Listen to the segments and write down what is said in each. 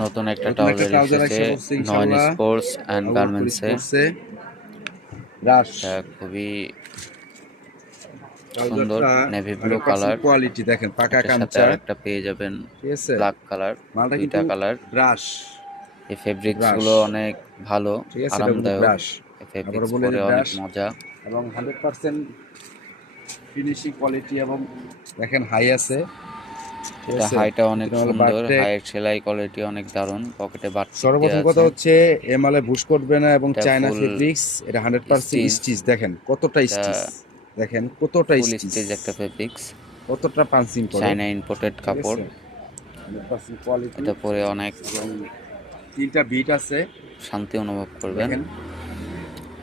নতুন একটা ট্রাউজার এসেছে নয়ন স্পোর্টস অ্যান্ড গার্মেন্টসে। এটা খুবই সুন্দর নেভি ব্লু কালার। কোয়ালিটি দেখেন, পাকা এটার সাথে কামচা, আরেকটা পেয়ে যাবেন ঠিক আছে। ব্ল্যাক কালার, মালটা দুইটা কিন্তু কালার। ব্রাশ, এই ফেব্রিক্স গুলো অনেক ভালো, ঠিক আছে, এটা কিন্তু আরামদায়ক। ব্রাশ, এই আবার ফেব্রিক্স বলে পরে যে অনেক ব্রাশ মজা এবং 100% ফিনিশিং কোয়ালিটি এবং দেখেন হাই আছে, ঠিক এটা আছে। হাইটা অনেক এটা হলো সুন্দর, বারটেক। হাইয়ের সেলাই কোয়ালিটি অনেক দারুণ, পকেটে বারটিক দেওয়া সর্বপ্রথম কথা আছে। হচ্ছে এমালে বুশ করবে না এবং এটা চায়না ফুল ফেব্রিক্স, এটা 100% স্টিচ, স্টিচ। দেখেন কতটা এটা স্টিচ, দেখেন কতটা ফুল স্টিচ, স্টিচ একটা ফেব্রিক্স, কতটা পাঞ্চিং করে, চাইনা ইম্পোর্টেড ঠিক কাপড়। আছে। 100% কোয়ালিটি এটা পরে অনেক এবং 3টা বিট আছে, শান্তি অনুভব করবেন। দেখেন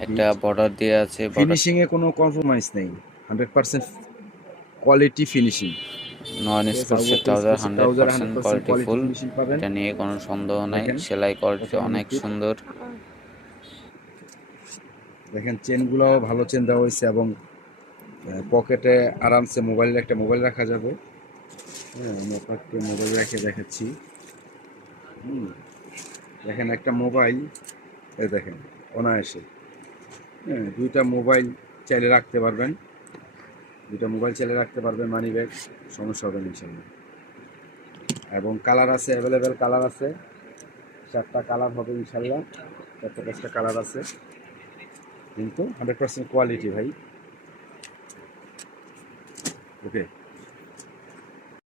একটা বর্ডার দিয়ে আছে, বর্ডার ফিনিশিং এ কোনো কম্প্রোমাইজ নেই, 100% কোয়ালিটি ফিনিশিং। নন স্পোর্টসের trouser 100% 100% quality quality full. Finishing পাবেন। এটা নিয়ে কোনো সন্দেহ নাই, দেখেন সেলাই কত কোয়ালিটি অনেক নিখুঁত। সুন্দর। দেখেন চেনগুলোও ভালো চেন দেওয়া হয়েছে এবং পকেটে আরামসে একটা মোবাইল রাখা যাবে। হ্যাঁ, আমি আপনাকে মোবাইল রেখে দেখাচ্ছি। দেখেন একটা মোবাইল, এই দেখেন অনায়াসে, হ্যাঁ, দুইটা মোবাইল চাইলে রাখতে পারবেন, মানি ব্যাগ, সমস্যা হবে না ইনশাল্লাহ। এবং কালার আছে, অ্যাভেলেবেল কালার আছে, 4টা কালার হবে ইনশাল্লাহ, 4টা 5টা কালার আছে, কিন্তু 100% কোয়ালিটি ভাই। ওকে।